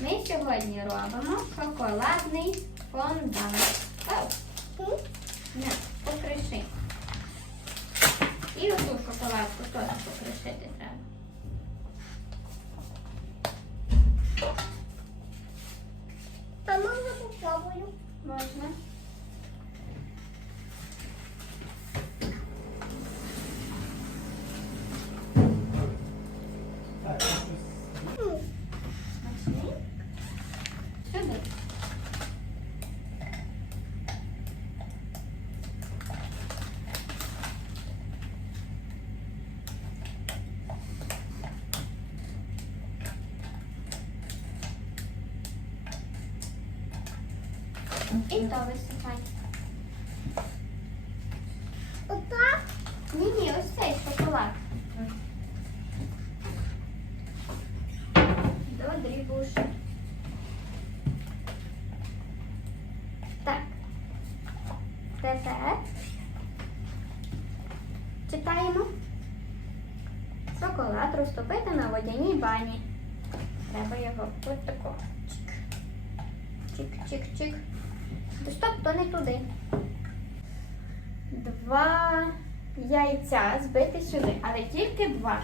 Ми сьогодні робимо шоколадний фондан. Оу, на, покриши. І оту шоколадку теж покришити треба. А можна попробую? Можна. М, Смачний. Сюди. І то висипай. Отак? Ні, ні, ось цей шоколад. До дрібуші. Так. Тепер читаємо. Шоколад розтопити на водяній бані. Треба його отако. Чик. Чик-чик-чик. Стоп, то не туди. Два яйця збити сюди, але тільки два.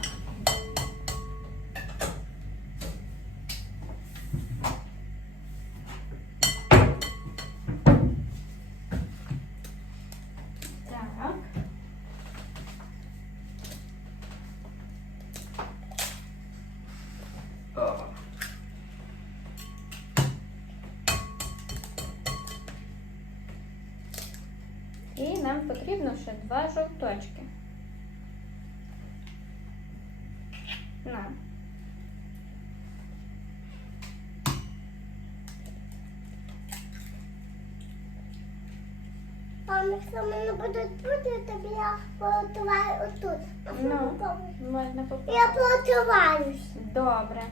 Нам потрібно ще два жовточки. На. А якщо мене будуть бути, тобі я потуваю отут. Ну. Можна попробувати. Я потуваюсь. Добре.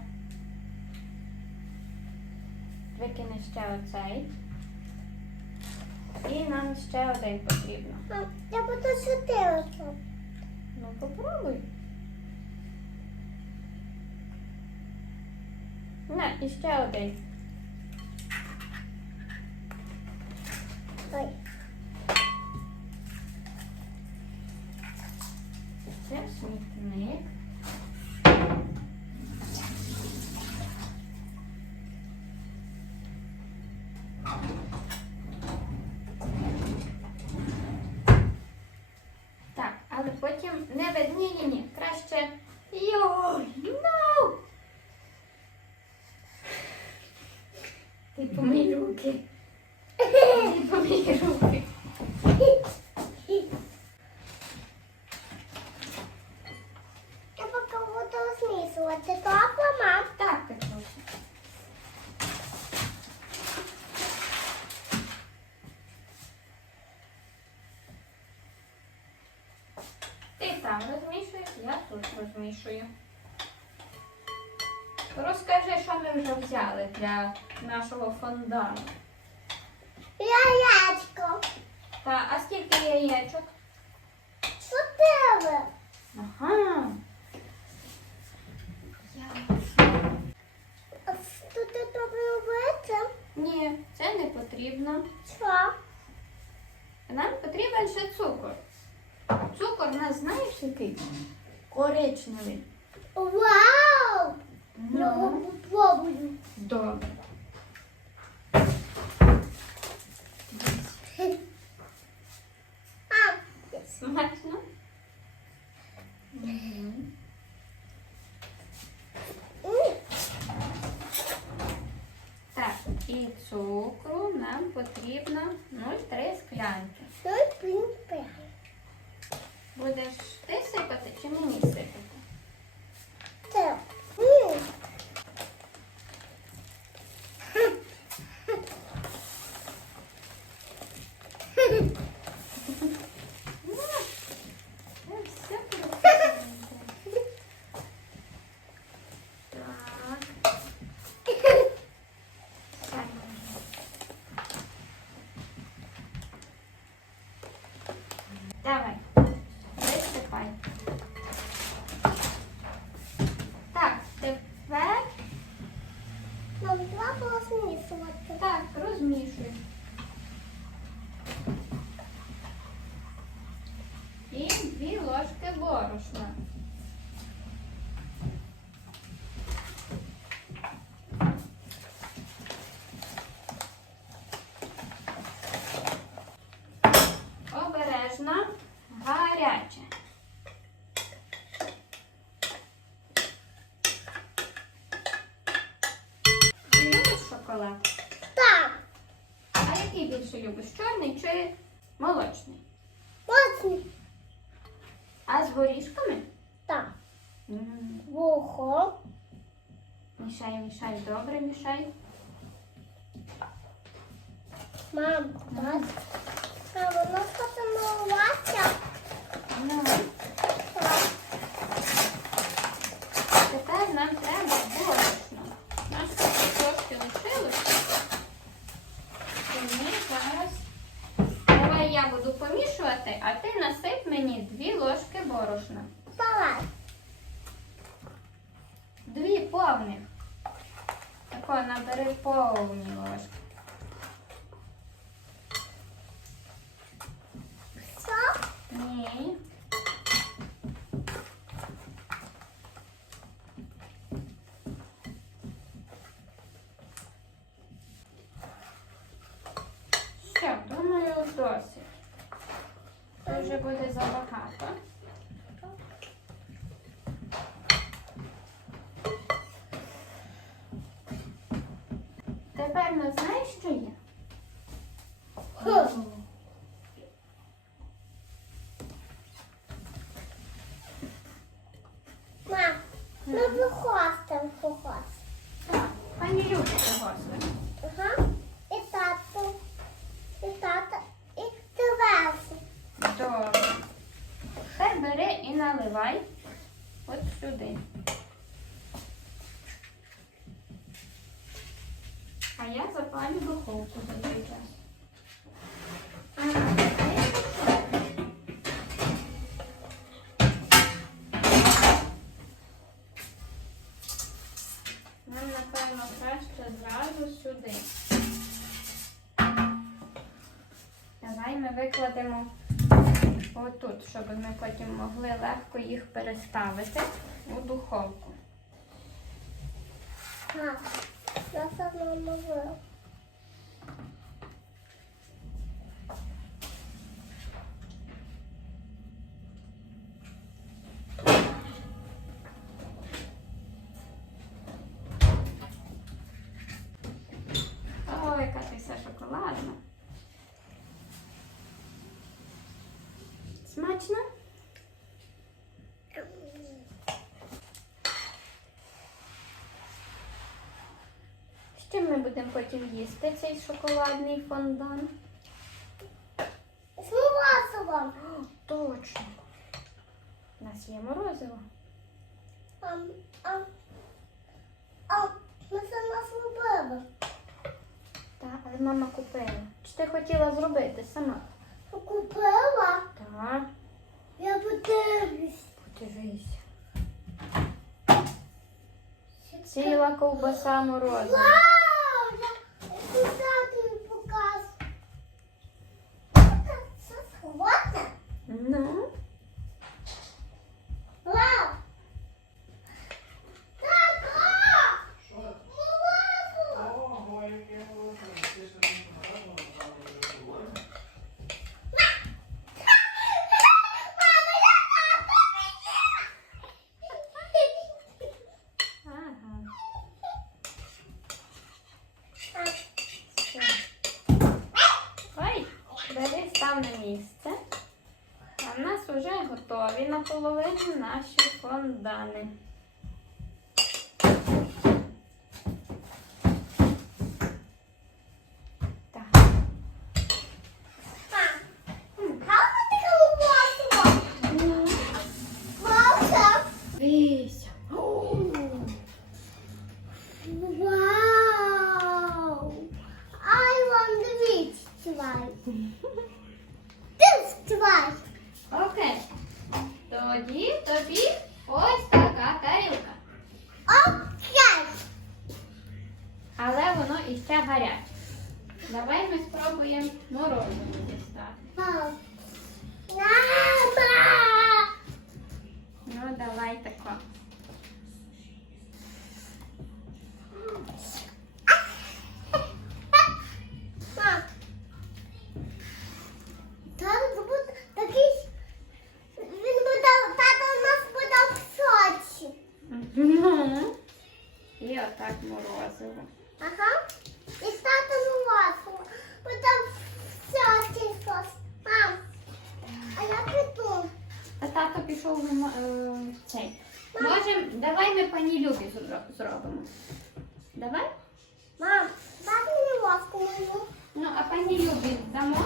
Викини ще оцей. І нам ще один потрібно. Мам, Я буду сюди. Ну, попробуй. На, і ще один. Ой. Потім не вид... Ні, ні, ні. Краще. Йой, ну! Ти помий руки. Ти помий руки. Я поки буду змішувати. Добре, мам? Так, Петруся. Там розмішуєш, я тут розмішую. Розкажи, що ми вже взяли для нашого фондану. Яєчко. Та, а скільки яєчок? Чотири. Ага. Що ти тут робити? Ні, це не потрібно. Що? Нам потрібен ще цукор. Цукор у нас знаєш який? Коричневий. Вау! Я Ну, попробую. добре. Смачно? Так, і цукру нам потрібно 0,3 склянки. Давай. Висипай. Так, тепер. Ну, два полосні солодка. Так, розмішуй. І дві ложки борошна. Любиш? Так, А який більше любиш? Чорний чи молочний? можна. А з горішками? Так, М, вухо. Мішай, мішай, добре мішай. Мам, так. Воно потонувалося. Ну, Так. тепер нам треба борошно. У нас тут трошки лишилося. І ми зараз. Давай я буду помішувати, а ти насип мені дві ложки борошна. Давай. Дві повних. Тако набери повні ложки. Все? Ні. Все, думаю, досить. Це вже буде забагато. Тепер ми знаєш, що є? Мам, ми вихостимо вихост. Так, пані Люся гостя. Ага. І тату. І тата. І тверси. Добре. Тепер бери і наливай от сюди. А я запалю духовку за цей час. Нам, напевно, краще зразу сюди. Давай ми викладемо отут, щоб ми потім могли легко їх переставити у духовку. Так. Я сама мовила. Ой, яка ти вся шоколадна. Смачно? З чим ми будемо потім їсти цей шоколадний фондан? З морозивом. Точно. У нас є морозиво. Ам, ам, ам, ми це нас робили. Так, але мама купила. Чи ти хотіла зробити сама? Купила? Я подивлюсь. подивися. Ціла ковбаса морозива. Вау! Я тату показ. Це сховати? Ну, Вау! Тато! Морозиво! Ого, яке молоко. Ти ж не показувала, ага. Все. Ой, бери став на місце. А в нас вже готові наполовину наші фондани. Тоді тобі ось така тарілка. Окей. але воно іще гаряче. Давай ми спробуємо морозиво дістати. Ну, давай тако. Тато пішов в е, цей. Можем, давай ми пані Любі зробимо. Давай? Мам, дай мені ласку мою. Ну, а пані Любі дамо?